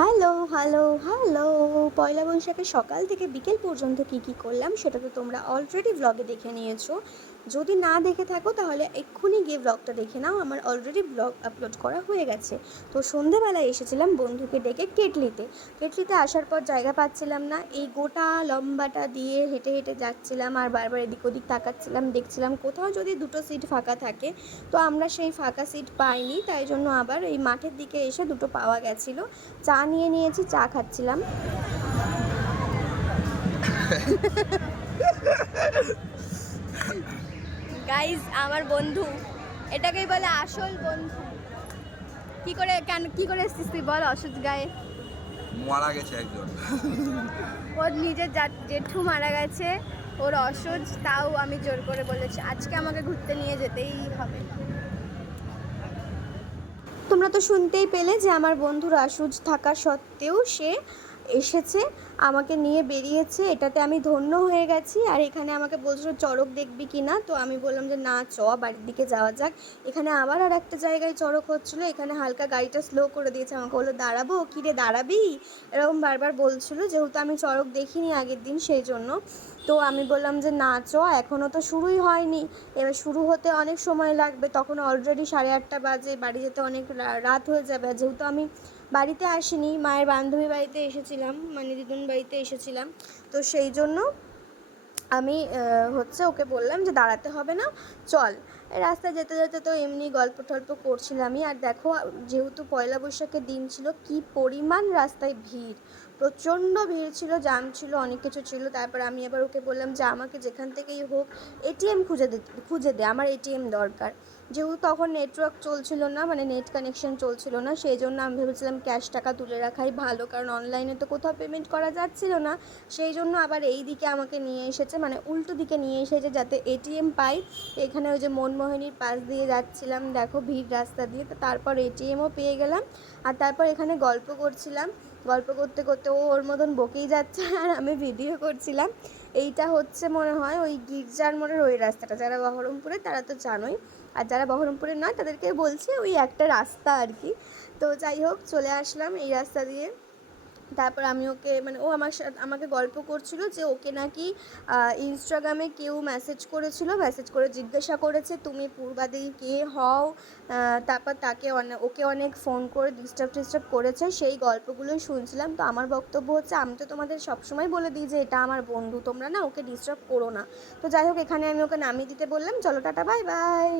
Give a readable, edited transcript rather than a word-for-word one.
Hello, hello, hello! পয়লা বৈশাখের সকাল থেকে বিকেল পর্যন্ত কী করলাম সেটা তো তোমরা অলরেডি ভ্লগে দেখে নিয়েছো। যদি না দেখে থাকো তাহলে এক্ষুনি গিয়ে ভ্লগটা দেখে নাও। আমার অলরেডি ভ্লগ আপলোড করা হয়ে গেছে। তো সন্ধেবেলায় এসেছিলাম বন্ধুকে ডেকে কেটলিতে। কেটলিতে আসার পর জায়গা পাচ্ছিলাম না। এই গোটা লম্বাটা দিয়ে হেঁটে হেঁটে যাচ্ছিলাম আর বারবার এদিক ওদিক তাকাচ্ছিলাম, দেখছিলাম কোথাও যদি দুটো সিট ফাঁকা থাকে। তো আমরা সেই ফাঁকা সিট পাইনি, তাই জন্য আবার এই মাঠের দিকে এসে দুটো পাওয়া গেছিলো। চা নিয়ে নিয়েছি, চা খাচ্ছিলাম। গাইজ আমার বন্ধু, এটাকেই বলে আসল বন্ধু। কি করে এসছিস তুই বল? অসুখ গায়ে মারা গেছে একজন। ওর নিজের জেঠু মারা গেছে, ওর অসুখ, তাও আমি জোর করে বলেছি আজকে আমাকে ঘুরতে নিয়ে যেতেই হবে। তোমরা তো শুনতেই পেলে যে আমার বন্ধুর অসুখ থাকা সত্ত্বেও সে এসেছে, আমাকে নিয়ে বেরিয়েছে। এটাতে আমি ধন্য হয়ে গেছি। আর এখানে আমাকে বলছিল চড়ক দেখবি কি না, তো আমি বললাম যে না, বাড়ির দিকে যাওয়া যাক। এখানে আবার আর একটা জায়গায় চড়ক হচ্ছিলো, এখানে হালকা গাড়িটা স্লো করে দিয়েছে। আমাকে বললো দাঁড়াবো, কী রে দাঁড়াবি, এরকম বারবার বলছিলো, যেহেতু আমি চড়ক দেখিনি আগের দিন সেই জন্য। তো আমি বললাম যে না, এখনও তো শুরুই হয়নি, এবার শুরু হতে অনেক সময় লাগবে, তখন অলরেডি 8:30 বাজে, বাড়ি যেতে অনেক রাত হয়ে যাবে। আর যেহেতু আমি বাড়িতে আসিনি, মায়ের বান্ধবী বাড়িতে এসেছিলাম, মানে দিদুন বাড়িতে এসেছিলাম, তো সেই জন্য আমি ওকে বললাম যে দাঁড়াতে হবে না, চল। রাস্তায় যেতে যেতে তো এমনি গল্প টল্প করছিলামই। আর দেখো, যেহেতু পয়লা বৈশাখের দিন ছিল, কি পরিমাণ রাস্তায় ভিড়, প্রচণ্ড ভিড় ছিল, জ্যাম ছিল, অনেক কিছু ছিল। তারপর আমি আবার ওকে বললাম যে আমাকে যেখান থেকেই হোক এটিএম খুঁজে দে, আমার এটিএম দরকার। যেহেতু তখন নেটওয়ার্ক চলছিল না, মানে নেট কানেকশন চলছিল না, সেই জন্য আমি ভেবেছিলাম ক্যাশ টাকা তুলে রাখাই ভালো, কারণ অনলাইনে তো কোথাও পেমেন্ট করা যাচ্ছিল না। সেই জন্য আবার এই দিকে আমাকে নিয়ে এসেছে, মানে উল্টো দিকে নিয়ে এসেছে যাতে এটিএম পাই। এখানে ওই যে মনমোহিনীর পাশ দিয়ে যাচ্ছিলাম, দেখো ভিড় রাস্তা দিয়ে, তো তারপর এটিএমও পেয়ে গেলাম। আর তারপর এখানে গল্প করছিলাম, গল্প করতে করতে ও ওর মতন বকেই যাচ্ছে আর আমি ভিডিও করছিলাম। এইটা হচ্ছে মনে হয় ওই গির্জার মোড়ের ওই রাস্তাটা, যারা বহরমপুরে তারা তো জানোই, আর যারা বহরমপুরে নয় তাদেরকে বলছে ওই একটা রাস্তা আর কি। তো যাই হোক, চলে আসলাম এই রাস্তা দিয়ে। তারপর আমি ওকে, মানে ও আমাকে গল্প করছিল যে ওকে নাকি ইনস্টাগ্রামে কেউ মেসেজ করে জিজ্ঞাসা করেছে তুমি পূর্বাদি কে হও। তারপর ওকে অনেক ফোন করে ডিস্টার্ব করেছে, সেই গল্পগুলোই শুনছিলাম। তো আমার বক্তব্য হচ্ছে, আমি তো তোমাদের সবসময় বলে দিই যে এটা আমার বন্ধু, তোমরা না ওকে ডিস্টার্ব করো না। তো যাই হোক, এখানে আমি ওকে নামিয়ে দিতে বললাম, চলো টাটা, বাই বাই।